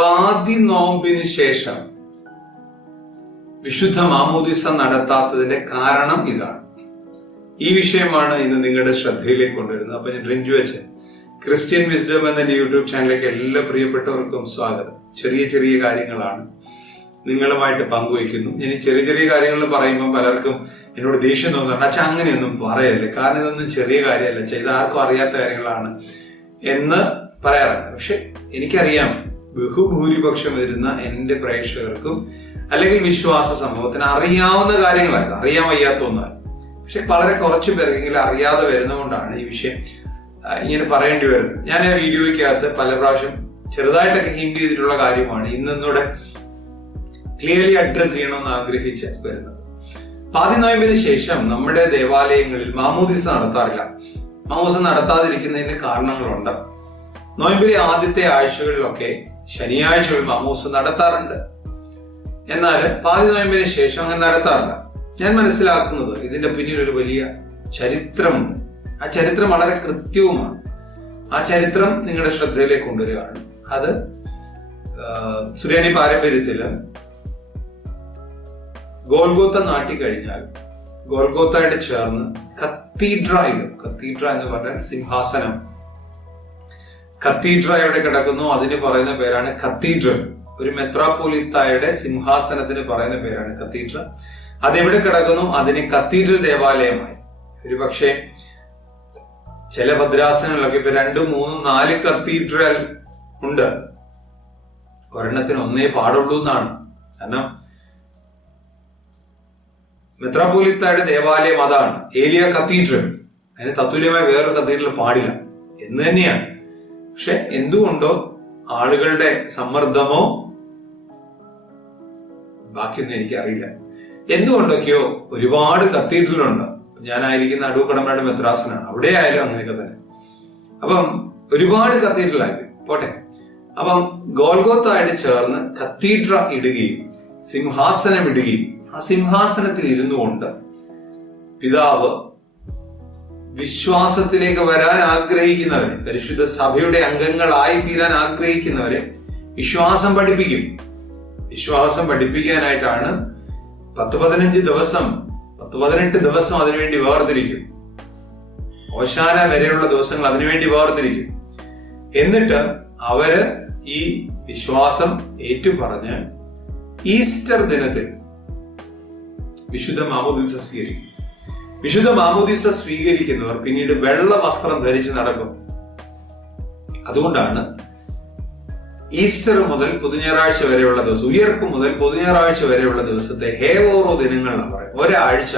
പാതി നോമ്പിന് ശേഷം വിശുദ്ധ മാമോദിസ നടത്താത്തതിന്റെ കാരണം ഇതാണ്. ഈ വിഷയമാണ് ഇന്ന് നിങ്ങളുടെ ശ്രദ്ധയിലേക്ക് കൊണ്ടുവരുന്നത്. അപ്പൊ ഞാൻ റിഞ്ചു അച്ഛൻ ക്രിസ്ത്യൻ വിസ്ഡം എന്ന യൂട്യൂബ് ചാനലിലേക്ക് എല്ലാ പ്രിയപ്പെട്ടവർക്കും സ്വാഗതം. ചെറിയ ചെറിയ കാര്യങ്ങളാണ് നിങ്ങളുമായിട്ട് പങ്കുവയ്ക്കുന്നു. ഇനി ചെറിയ ചെറിയ കാര്യങ്ങൾ പറയുമ്പോൾ പലർക്കും എന്നോട് ദേഷ്യം തോന്നുന്നുണ്ട് അച്ഛാ അങ്ങനെയൊന്നും പറയല്ലേ? കാരണം ഇതൊന്നും ചെറിയ കാര്യമല്ല. ഇത് ആർക്കും അറിയാത്ത കാര്യങ്ങളാണ് എന്ന് പറയാറുണ്ട്. പക്ഷെ എനിക്കറിയാം ബഹുഭൂരിപക്ഷം വരുന്ന എന്റെ പ്രേക്ഷകർക്കും അല്ലെങ്കിൽ വിശ്വാസ സമൂഹത്തിന് അറിയാവുന്ന കാര്യങ്ങളായത്. അറിയാൻ വയ്യാത്ത ഒന്നാണ് പക്ഷെ വളരെ കുറച്ച് പേർക്കെങ്കിലും അറിയാതെ വരുന്നതുകൊണ്ടാണ് ഈ വിഷയം ഇങ്ങനെ പറയേണ്ടി വരുന്നത്. ഞാൻ ആ വീഡിയോയ്ക്കകത്ത് പല പ്രാവശ്യം ചെറുതായിട്ടൊക്കെ ഹിന്റ് ചെയ്തിട്ടുള്ള കാര്യമാണ് ഇന്നൂടെ ക്ലിയർലി അഡ്രസ് ചെയ്യണമെന്ന് ആഗ്രഹിച്ച് വരുന്നത്. പാതി നോയമ്പിന് ശേഷം നമ്മുടെ ദേവാലയങ്ങളിൽ മാമോദിസ നടത്താറില്ല. മാമോദിസ നടത്താതിരിക്കുന്നതിന് കാരണങ്ങളുണ്ട്. നോയമ്പിലെ ആദ്യത്തെ ആഴ്ചകളിലൊക്കെ ശനിയാഴ്ചകൾ മാമൂസ് നടത്താറുണ്ട്. എന്നാൽ പാതി നോയമ്പിന് ശേഷം അങ്ങനെ നടത്താറില്ല. ഞാൻ മനസ്സിലാക്കുന്നത് ഇതിന്റെ പിന്നിൽ ഒരു വലിയ ചരിത്രമുണ്ട്. ആ ചരിത്രം വളരെ കൃത്യവുമാണ്. ആ ചരിത്രം നിങ്ങളുടെ ശ്രദ്ധയിലേക്ക് കൊണ്ടുവരികയാണ്. അത് സുറിയാനി പാരമ്പര്യത്തിൽ ഗോൽഗോത്ത നാട്ടി കഴിഞ്ഞാൽ ഗോൽഗോത്തായിട്ട് ചേർന്ന് കത്തീഡ്ര ഇടും. കത്തീഡ്ര എന്ന് പറഞ്ഞാൽ സിംഹാസനം. കത്തീഡ്ര എവിടെ കിടക്കുന്നു. അതിന് പറയുന്ന പേരാണ് കത്തീഡ്രൽ ഒരു മെത്രാപ്പോലിത്തായുടെ സിംഹാസനത്തിന് പറയുന്ന പേരാണ് കത്തീഡ്ര. അതെവിടെ കിടക്കുന്നു? അതിന് കത്തീഡ്രൽ ദേവാലയമായി. ഒരു പക്ഷേ ചില ഭദ്രാസനങ്ങളിലൊക്കെ ഇപ്പൊ രണ്ടും മൂന്നും നാല് കത്തീഡ്രൽ ഉണ്ട്. ഒരെണ്ണത്തിന് ഒന്നേ പാടുള്ളൂ എന്നാണ്. കാരണം മെത്രാപോലിത്തായുടെ ദേവാലയം അതാണ്. ഏലിയ കത്തീഡ്രൽ അതിന് തത്തുല്യമായ വേറൊരു കത്തീഡ്രൽ പാടില്ല. എന്ന് തന്നെയാണ്. പക്ഷെ എന്തുകൊണ്ടോ ആളുകളുടെ സമ്മർദ്ദമോ ബാക്കിയൊന്നും എനിക്കറിയില്ല. എന്തുകൊണ്ടൊക്കെയോ ഒരുപാട് കത്തീഡ്രലുണ്ട് ഞാനായിരിക്കുന്ന അടൂക്കടമയുടെ മെത്രാസനാണ് അവിടെ ആയാലും അങ്ങനെയൊക്കെ തന്നെ. അപ്പം ഒരുപാട് കത്തീഡ്രലായി പോട്ടെ. അപ്പം ഗോൽഗോത്തായിട്ട് ചേർന്ന് കത്തീഡ്ര ഇടുകയും സിംഹാസനം ഇടുകയും ആ സിംഹാസനത്തിൽ ഇരുന്നു കൊണ്ട് പിതാവ് വിശ്വാസത്തിലേക്ക് വരാൻ ആഗ്രഹിക്കുന്നവരെ പരിശുദ്ധ സഭയുടെ അംഗങ്ങളായി തീരാൻ ആഗ്രഹിക്കുന്നവരെ വിശ്വാസം പഠിപ്പിക്കും. വിശ്വാസം പഠിപ്പിക്കാനായിട്ടാണ് പത്ത് പതിനഞ്ച് ദിവസം പത്ത് പതിനെട്ട് ദിവസം അതിനുവേണ്ടി വേർതിരിക്കും. ഓശാന വരെയുള്ള ദിവസങ്ങൾ അതിനുവേണ്ടി വേർതിരിക്കും. എന്നിട്ട് അവർ ഈ വിശ്വാസം ഏറ്റുപറഞ്ഞ് ഈസ്റ്റർ ദിനത്തിൽ വിശുദ്ധ മാമോദിസ സ്വീകരിക്കും. വിശുദ്ധ മാമോദീസ സ്വീകരിക്കുന്നവർ പിന്നീട് വെള്ള വസ്ത്രം ധരിച്ച് നടക്കും. അതുകൊണ്ടാണ് ഈസ്റ്റർ മുതൽ പുതുഞ്ഞറാഴ്ച വരെയുള്ള ദിവസം ഉയർപ്പ് മുതൽ പുതുഞ്ഞറാഴ്ച വരെയുള്ള ദിവസത്തെ ഹേവോറോ ദിനങ്ങളാണ് പറയുന്നത്. ഒരാഴ്ച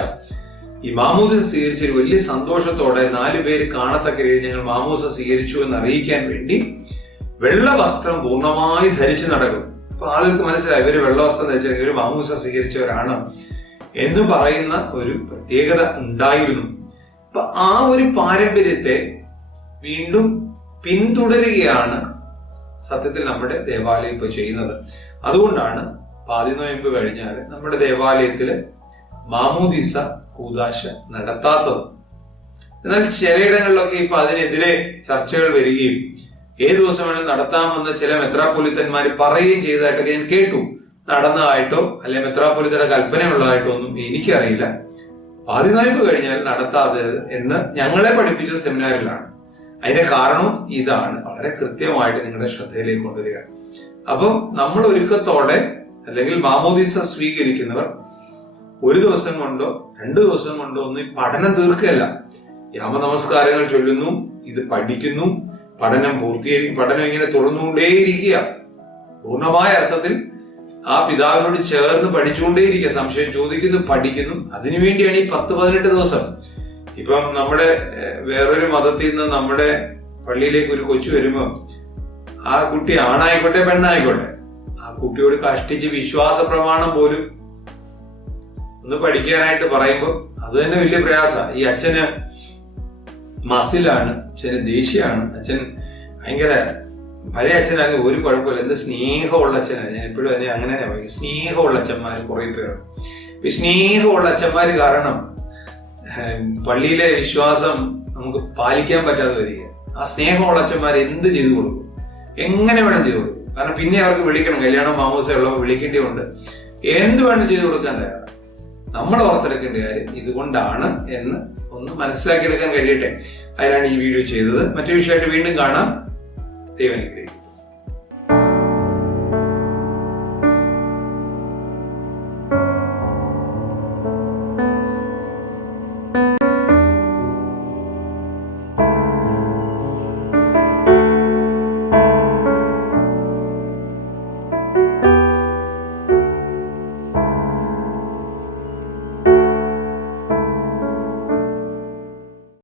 ഈ മാമൂദിസ സ്വീകരിച്ച ഒരു വലിയ സന്തോഷത്തോടെ നാലു പേര് കാണത്തക്ക രീതിയിൽ ഞങ്ങൾ മാമൂസ സ്വീകരിച്ചു എന്ന് അറിയിക്കാൻ വേണ്ടി വെള്ള വസ്ത്രം പൂർണമായി ധരിച്ചു നടക്കും. അപ്പൊ ആളുകൾക്ക് മനസ്സിലായി ഇവർ വെള്ള വസ്ത്രം ധരിച്ച ഇവർ മാമൂസ സ്വീകരിച്ചവരാണ്. എന്ന് പറയുന്ന ഒരു പ്രത്യേകത ഉണ്ടായിരുന്നു. അപ്പൊ ആ ഒരു പാരമ്പര്യത്തെ വീണ്ടും പിന്തുടരുകയാണ് സത്യത്തിൽ നമ്മുടെ ദേവാലയം ഇപ്പോൾ ചെയ്യുന്നത്. അതുകൊണ്ടാണ് പാതി നോയമ്പ് കഴിഞ്ഞാൽ നമ്മുടെ ദേവാലയത്തിൽ മാമൂദിസ കൂതാശ നടത്താത്തത്. എന്നാൽ ചിലയിടങ്ങളിലൊക്കെ ഇപ്പൊ അതിനെതിരെ ചർച്ചകൾ വരികയും ഏത് ദിവസം വേണം നടത്താമെന്ന് ചില മെത്രാപ്പൊലിത്തന്മാർ പറയുകയും ചെയ്തതായിട്ടൊക്കെ ഞാൻ കേട്ടു. നടന്നതായിട്ടോ അല്ലെ മെത്രാപ്പൊലിത്തയുടെ കൽപ്പനയുള്ളതായിട്ടോ ഒന്നും എനിക്കറിയില്ല. പാതി നോയമ്പ് കഴിഞ്ഞാൽ നടത്താതെ എന്ന് ഞങ്ങളെ പഠിപ്പിച്ച സെമിനാറിലാണ്. അതിന്റെ കാരണം ഇതാണ്. വളരെ കൃത്യമായിട്ട് നിങ്ങളുടെ ശ്രദ്ധയിലേക്ക് കൊണ്ടുവരിക. അപ്പം നമ്മൾ ഒരുക്കത്തോടെ അല്ലെങ്കിൽ മാമോദീസ സ്വീകരിക്കുന്നവർ ഒരു ദിവസം കൊണ്ടോ രണ്ട് ദിവസം കൊണ്ടോ ഒന്നും പഠനം തീർക്കുകയല്ല. യാമ നമസ്കാരങ്ങൾ ചൊല്ലുന്നു ഇത് പഠിക്കുന്നു പഠനം പൂർത്തീകരിക്കും പഠനം ഇങ്ങനെ തുറന്നുകൊണ്ടേയിരിക്കുക പൂർണമായ അർത്ഥത്തിൽ ആ പിതാവിനോട് ചേർന്ന് പഠിച്ചുകൊണ്ടേയിരിക്കുക. സംശയം ചോദിക്കുന്നു പഠിക്കുന്നു. അതിനുവേണ്ടിയാണ് ഈ പത്ത് പതിനെട്ട് ദിവസം. ഇപ്പം നമ്മുടെ വേറൊരു മതത്തിൽ നിന്ന് നമ്മുടെ പള്ളിയിലേക്ക് ഒരു കൊച്ചു വരുമ്പം ആ കുട്ടി ആണായിക്കോട്ടെ പെണ്ണായിക്കോട്ടെ ആ കുട്ടിയോട് കഷ്ടിച്ച് വിശ്വാസ പ്രമാണം പോലും ഒന്ന് പഠിക്കാനായിട്ട് പറയുമ്പോൾ അത് തന്നെ വലിയ പ്രയാസ ഈ അച്ഛന് മസിലാണ് അച്ഛന് ദേഷ്യമാണ്. അച്ഛൻ ഭയങ്കര പഴയ അച്ഛനാണെങ്കിൽ ഒരു കുഴപ്പമില്ല. എന്ത് സ്നേഹമുള്ള അച്ഛനാണ് ഞാൻ എപ്പോഴും അതിനെ അങ്ങനെ തന്നെ പറയും സ്നേഹമുള്ള അച്ഛന്മാർ കുറേ പേരുണ്ട്. ഈ സ്നേഹമുള്ള അച്ഛന്മാർ കാരണം പള്ളിയിലെ വിശ്വാസം നമുക്ക് പാലിക്കാൻ പറ്റാതെ വരിക. ആ സ്നേഹമുള്ള അച്ഛന്മാർ എന്ത് ചെയ്തു കൊടുക്കും? എങ്ങനെ വേണം ചെയ്തു കൊടുക്കും? കാരണം പിന്നെ അവർക്ക് വിളിക്കണം. കല്യാണം മാമോസ ഉള്ളവർ വിളിക്കേണ്ടിയുണ്ട്. എന്ത് വേണം ചെയ്തു കൊടുക്കാൻ തയ്യാറാണ്. നമ്മൾ ഓർത്തെടുക്കേണ്ട കാര്യം ഇതുകൊണ്ടാണ് എന്ന് ഒന്ന് മനസ്സിലാക്കിയെടുക്കാൻ കഴിയട്ടെ. അതിനാണ് ഈ വീഡിയോ ചെയ്തത്. മറ്റു വിഷയമായിട്ട് വീണ്ടും കാണാം. தேவனுக்கு